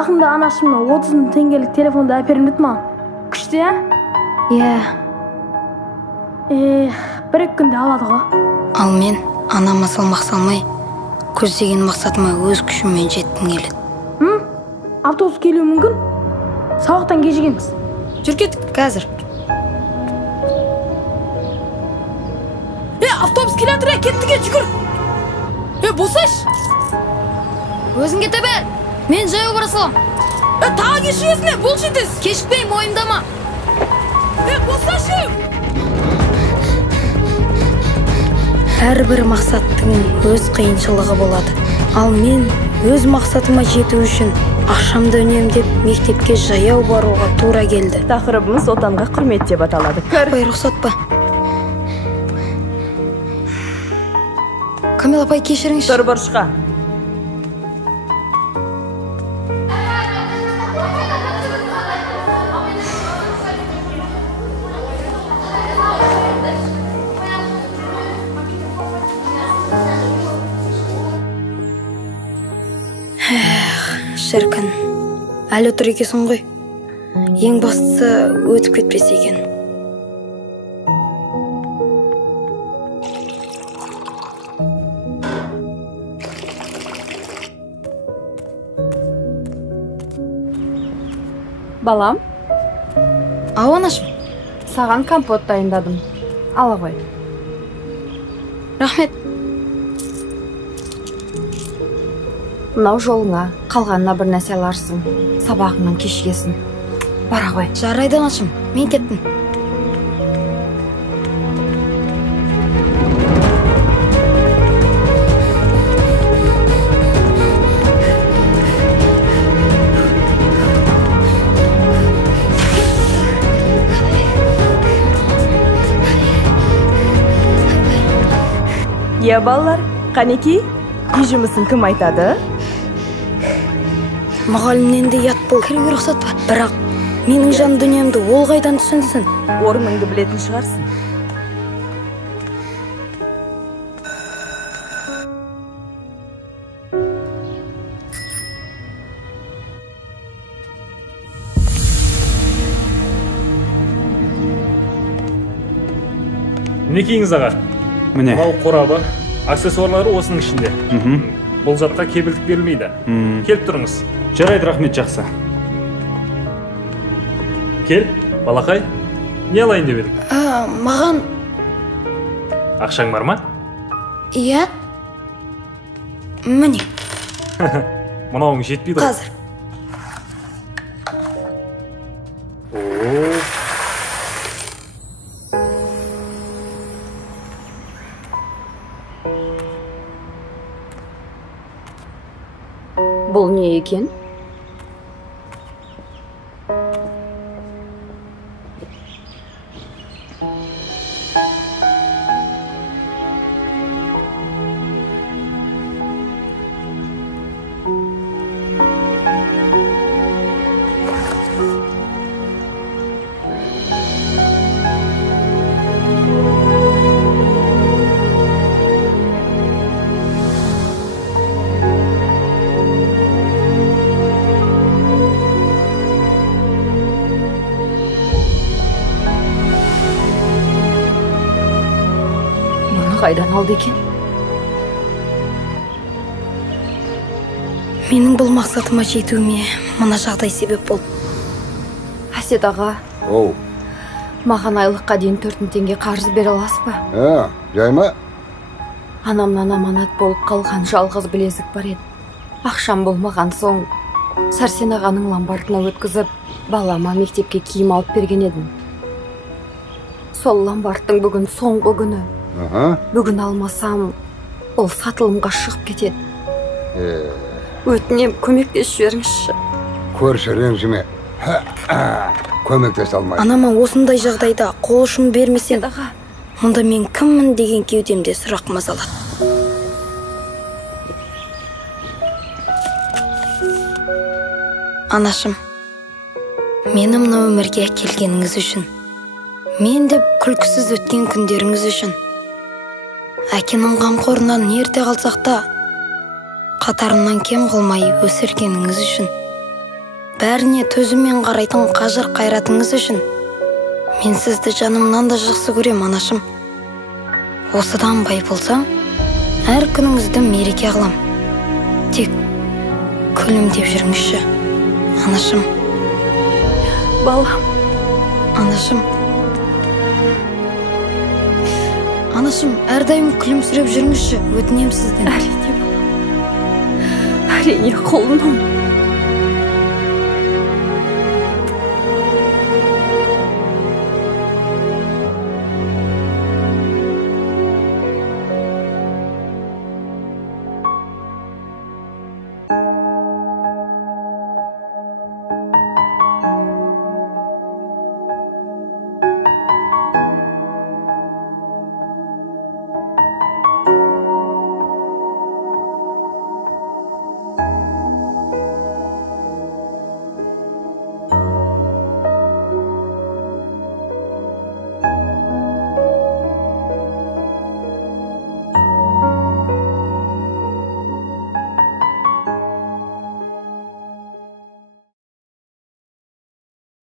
Жақында анашымна 30 теңгелік телефонды әперімдет маған. Күшті, я? Иә. Бір-екі күнде алады ғой. Ал мен анама салмақ салмай, көздеген мақсатыма өз күшіммен жеттім келеді. Автобус келуі мүмкін? Сабақтан кешігеміз. Жүр кеттік қазір. Автобус келе жатыр, кеттіге жүгір. Босаш. Өзің кете бер. Мен жаяу бара салам. Тағы кешігесің, бол жетесіз. Кешікпей, мойымдама. Босашы. Әрбір мақсаттың өз қиыншылығы болады. Ал мен өз мақсатыма жету үшін ақшамды үнемдеп мектепке жаяу баруға тура келді. Тақырыбымыз отанға құрмет деп аталады. Апай, рұқсат па? Камила апай, кешіріңізші. Тұр бұрышқа. Шіркін, әлі тұр екесің ғой. Ең бастысы өтіп кетпесе екен. Балам, Ау, анашым. саған компот дайындадым. Ала ғой. Рахмет. Мынау жолыңа, қалғанына бір нәрсе аларсың. Сабағыңнан кешігесің. Бара ғой. Жарайды, анашым. Мен кеттім. Е, балалар, қанеки, үй жұмысын кім айтады? Мұғалімнен де ят бол. Кіруге рұқсат па? Бірақ менің жан дүниемді ол қайдан түсінсін? Орныңды білетін шығарсың. Мінекейіңіз аға. Міне. Мынау қорабы, аксессуарлары осының ішінде. Бұл затқа кепілдік берілмейді. Келіп тұрыңыз. Жарайды, рахмет, жақсы. Кел, балақай. Не алайын деп едің? Маған... Ақшаң бар ма? Иә? Міне. Мынауың жетпейді. Қазір. Бұл не екен? Қайдан алды екен? Менің бұл мақсатыма жетуіме мына жағдай себеп болды. Әсет аға. Оу. Маған айлыққа дейін 4000 теңге қарыз бере аласыз ба? Жай ма? Анамнан аманат болып қалған жалғыз білезік бар еді. Ақшам болмаған соң Сәрсен ағаның ломбардына өткізіп, балама мектепке киім алып берген едім. Сол ломбардтың бүгін соңғы күні. Бүгін алмасам, ол сатылымға шығып кетеді. Өтінем, көмектесіп жіберіңізші. Көрші ренжіме. Көмектесе алмайды. Анама осындай жағдайда қол ұшын бермесем, онда мен кіммін деген кеудемде сұрақ мазалады. Анашым, мені мына өмірге келгеніңіз үшін, мен деп күлкісіз өткен күндеріңіз үшін, әкенің қамқорынан ерте қалсақ та, қатарынан кем қылмай өсіргеніңіз үшін, бәріне төзіммен қарайтын қажыр қайратыңыз үшін мен сізді жанымнан да жақсы көрем, анашым. Осыдан бай болсам, әр күніңізді мереке қылам. Тек күлімдеп жүріңізші, анашым. Балам. Анашым. Анашым, әрдайым күлімсіреп жүріңізші, өтінем сізден. Әрине, балам. Әрине, құлыным.